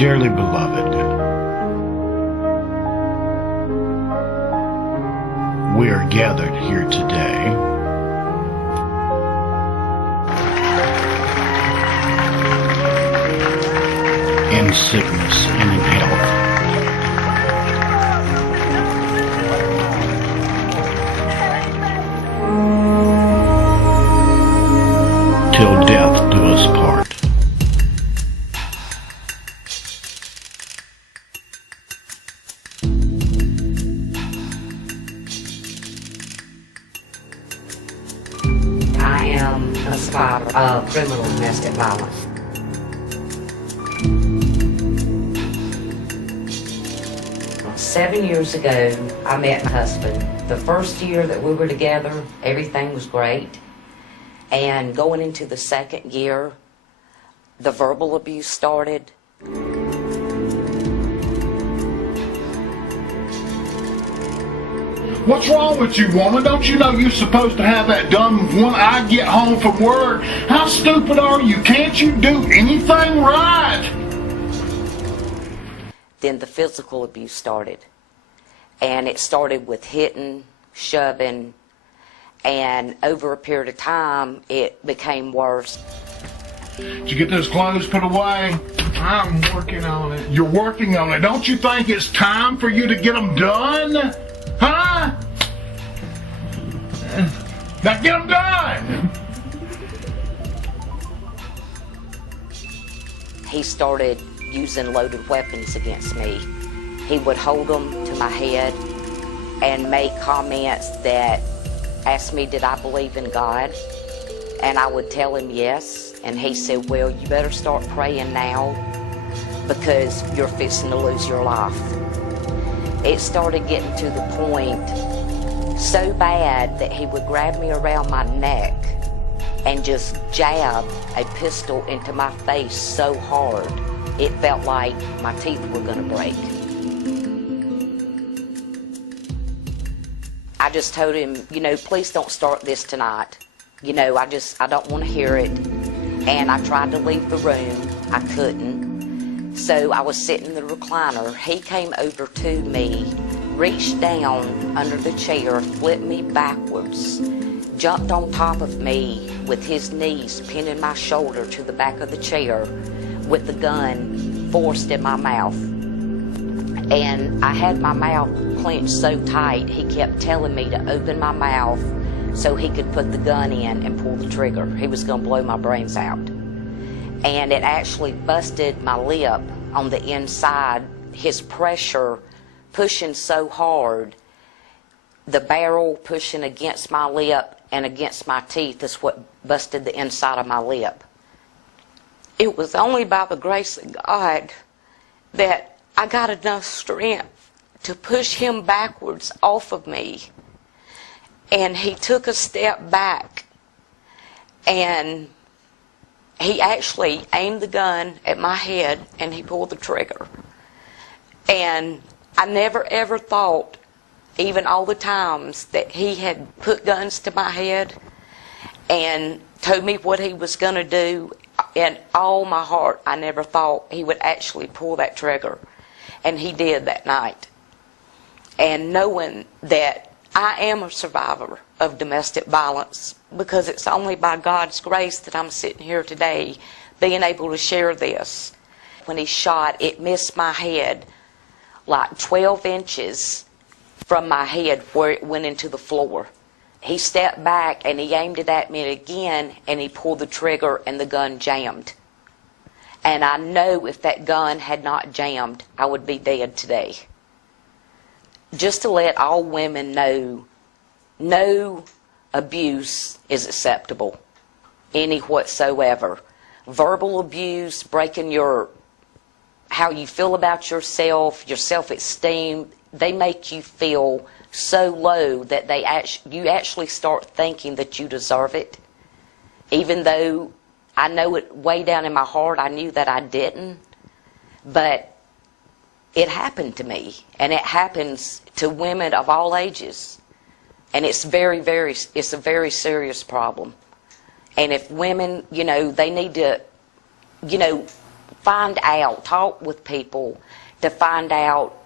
Dearly beloved, we are gathered here today in sickness and in health, till death do us part. I am a survivor of criminal domestic violence. Seven years ago, I met my husband. The first year that we were together, everything was great. And going into the second year, the verbal abuse started. What's wrong with you, woman? Don't you know you're supposed to have that done when I get home from work? How stupid are you? Can't you do anything right? Then the physical abuse started. And it started with hitting, shoving, and over a period of time, it became worse. Did you get those clothes put away? I'm working on it. You're working on it. Don't you think it's time for you to get them done? Huh? Now get them done! He started using loaded weapons against me. He would hold them to my head and make comments that asked me, did I believe in God? And I would tell him yes. And he said, well, you better start praying now because you're fixing to lose your life. It started getting to the point so bad that he would grab me around my neck and just jab a pistol into my face so hard it felt like my teeth were going to break. I just told him, you know, please don't start this tonight. You know, I don't want to hear it. And I tried to leave the room. I couldn't. So I was sitting in the recliner. He came over to me, reached down under the chair, flipped me backwards, jumped on top of me with his knees pinning my shoulder to the back of the chair with the gun forced in my mouth. And I had my mouth clenched so tight, he kept telling me to open my mouth so he could put the gun in and pull the trigger. He was going to blow my brains out. And it actually busted my lip on the inside. His pressure pushing so hard, the barrel pushing against my lip and against my teeth is what busted the inside of my lip. It was only by the grace of God that I got enough strength to push him backwards off of me. And he took a step back and he actually aimed the gun at my head and he pulled the trigger. And I never ever thought, even all the times that he had put guns to my head and told me what he was going to do, in all my heart, I never thought he would actually pull that trigger. And he did that night. And knowing that I am a survivor of domestic violence, because it's only by God's grace that I'm sitting here today being able to share this. When he shot, it missed my head like 12 inches from my head where it went into the floor. He stepped back and he aimed it at me again and he pulled the trigger and the gun jammed. And I know if that gun had not jammed, I would be dead today. Just to let all women know, no abuse is acceptable, any whatsoever. Verbal abuse, breaking how you feel about yourself, your self-esteem, they make you feel so low that you actually start thinking that you deserve it. Even though I know it way down in my heart, I knew that I didn't. But it happened to me, and it happens to women of all ages. And it's a very serious problem. And if women, they need to, find out, talk with people to find out,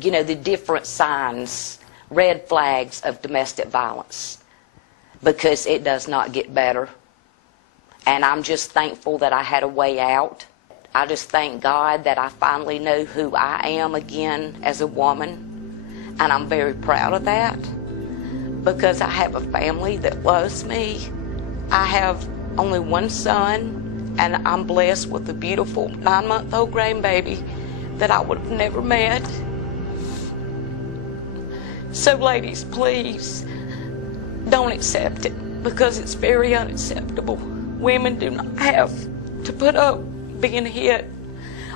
you know, the different signs, red flags of domestic violence, because it does not get better. And I'm just thankful that I had a way out. I just thank God that I finally know who I am again as a woman, and I'm very proud of that, because I have a family that loves me. I have only one son, and I'm blessed with a beautiful 9-month-old grandbaby that I would have never met. So ladies, please don't accept it, because it's very unacceptable. Women do not have to put up being hit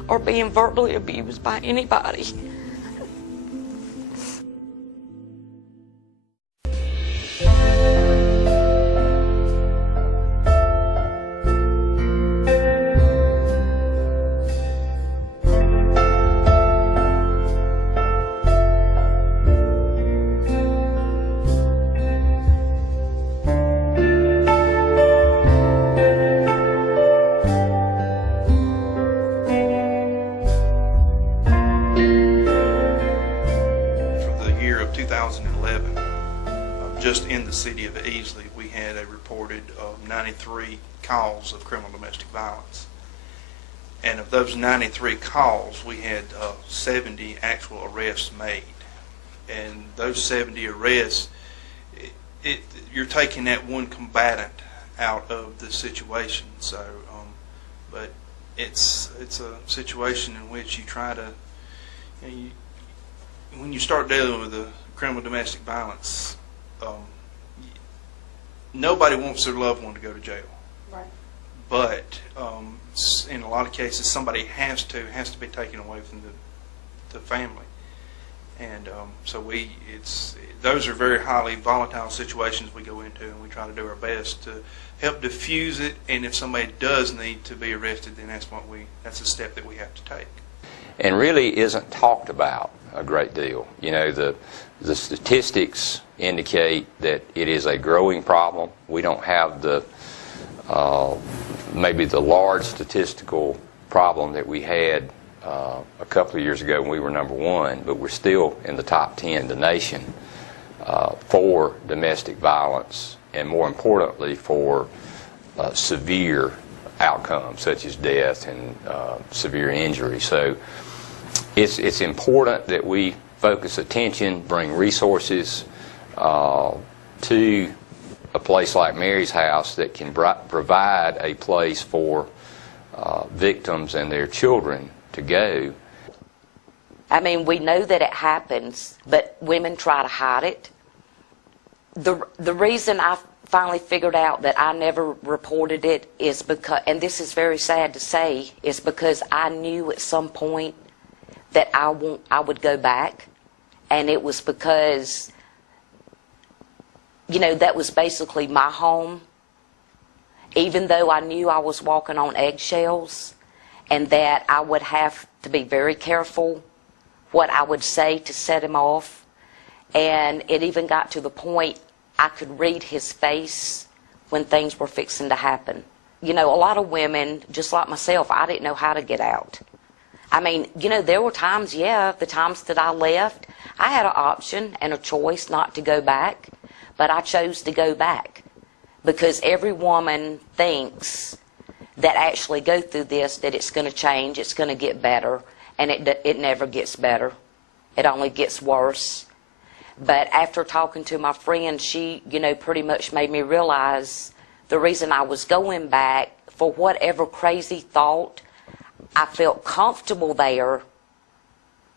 or being verbally abused by anybody. Just in the city of Easley, we had a reported 93 calls of criminal domestic violence. And of those 93 calls, we had 70 actual arrests made. And those 70 arrests, you're taking that one combatant out of the situation. So, but it's a situation in which you try to, when you start dealing with the criminal domestic violence, nobody wants their loved one to go to jail. Right. But in a lot of cases, somebody has to be taken away from the family, and so those are very highly volatile situations we go into, and we try to do our best to help diffuse it. And if somebody does need to be arrested, then that's a step that we have to take. And really isn't talked about a great deal. You know, the statistics indicate that it is a growing problem. We don't have the maybe the large statistical problem that we had a couple of years ago when we were #1, but we're still in the top 10 in the nation for domestic violence, and more importantly for severe outcomes such as death and severe injury. So it's important that we focus attention, bring resources to a place like Mary's House that can provide a place for victims and their children to go. I mean, we know that it happens, but women try to hide it. The reason I finally figured out that I never reported it is because, and this is very sad to say, is because I knew at some point that I would go back, and it was because, you know, that was basically my home. Even though I knew I was walking on eggshells and that I would have to be very careful what I would say to set him off, and it even got to the point I could read his face when things were fixing to happen. You know, a lot of women, just like myself, I didn't know how to get out. I mean, you know, there were times, the times that I left, I had an option and a choice not to go back, but I chose to go back because every woman thinks that actually go through this, that it's going to change, it's going to get better, and it never gets better. It only gets worse. But after talking to my friend, she, you know, pretty much made me realize the reason I was going back, for whatever crazy thought, I felt comfortable there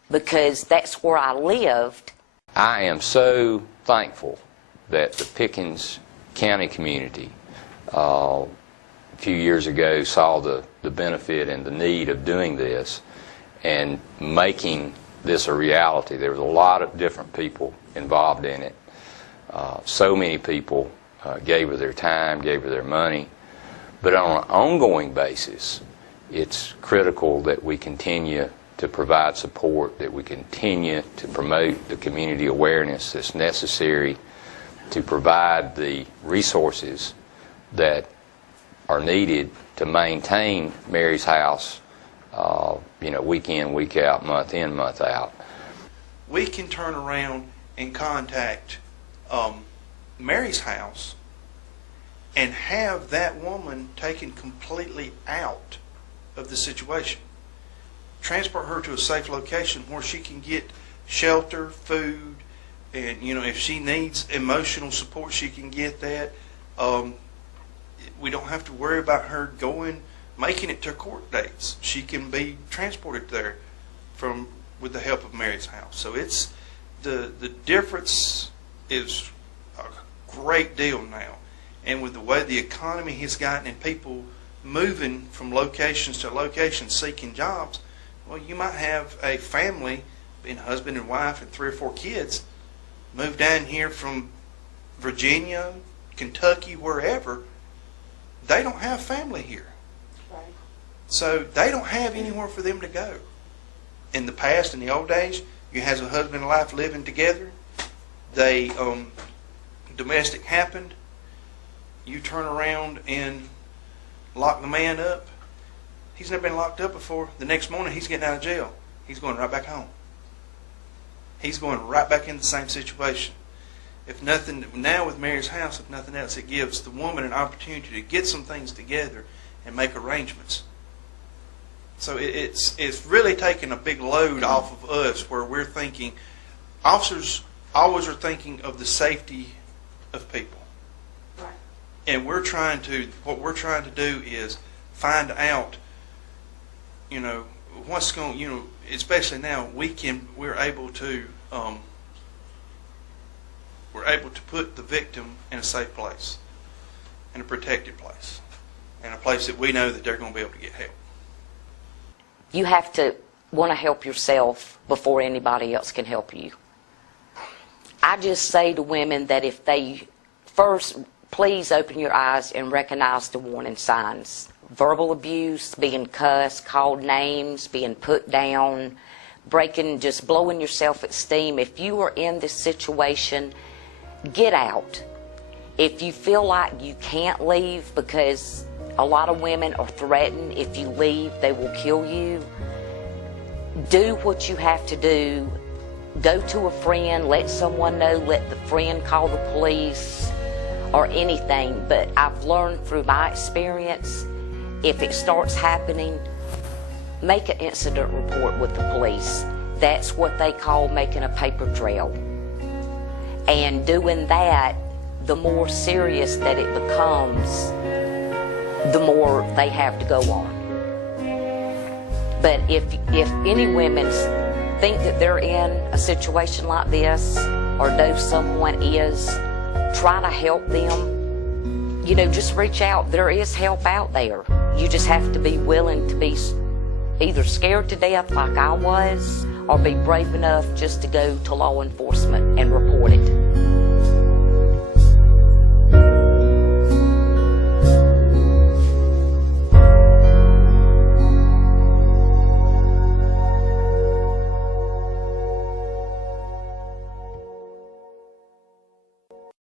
because that's where I lived. I am so thankful that the Pickens County community a few years ago saw the benefit and the need of doing this and making this a reality. There was a lot of different people involved in it. So many people gave of their time, gave of their money. But on an ongoing basis, it's critical that we continue to provide support, that we continue to promote the community awareness that's necessary to provide the resources that are needed to maintain Mary's House week in, week out, month in, month out. We can turn around and contact MARYS House and have that woman taken completely out of the situation. Transport her to a safe location where she can get shelter, food, and if she needs emotional support, she can get that. We don't have to worry about her making it to court dates. She can be transported there with the help of MARYS House. So it's the difference is a great deal now, and with the way the economy has gotten and people moving from locations to locations seeking jobs, well, you might have a family, being husband and wife and 3 or 4 kids, move down here from Virginia, Kentucky, wherever. They don't have family here. Right. So they don't have anywhere for them to go. In the past, in the old days, you had a husband and wife living together. They domestic happened. You turn around and lock the man up. He's never been locked up before. The next morning, he's getting out of jail. He's going right back home. He's going right back in the same situation. If nothing, now with MARYS House, if nothing else, it gives the woman an opportunity to get some things together and make arrangements. So it's really taking a big load off of us, where we're thinking, officers always are thinking of the safety of people. Right. And what we're trying to do is find out, what's going, especially now, we're able to put the victim in a safe place, in a protected place, in a place that we know that they're going to be able to get help. You have to want to help yourself before anybody else can help you. I just say to women that if they first, please open your eyes and recognize the warning signs. Verbal abuse, being cussed, called names, being put down, just blowing yourself at steam. If you are in this situation, get out. If you feel like you can't leave, because a lot of women are threatened, if you leave, they will kill you. Do what you have to do. Go to a friend, let someone know, let the friend call the police or anything. But I've learned through my experience, if it starts happening, make an incident report with the police. That's what they call making a paper trail. And doing that, the more serious that it becomes, the more they have to go on. But if any women think that they're in a situation like this, or know someone is, try to help them. Just reach out. There is help out there. You just have to be willing to be either scared to death like I was, or be brave enough just to go to law enforcement and report it.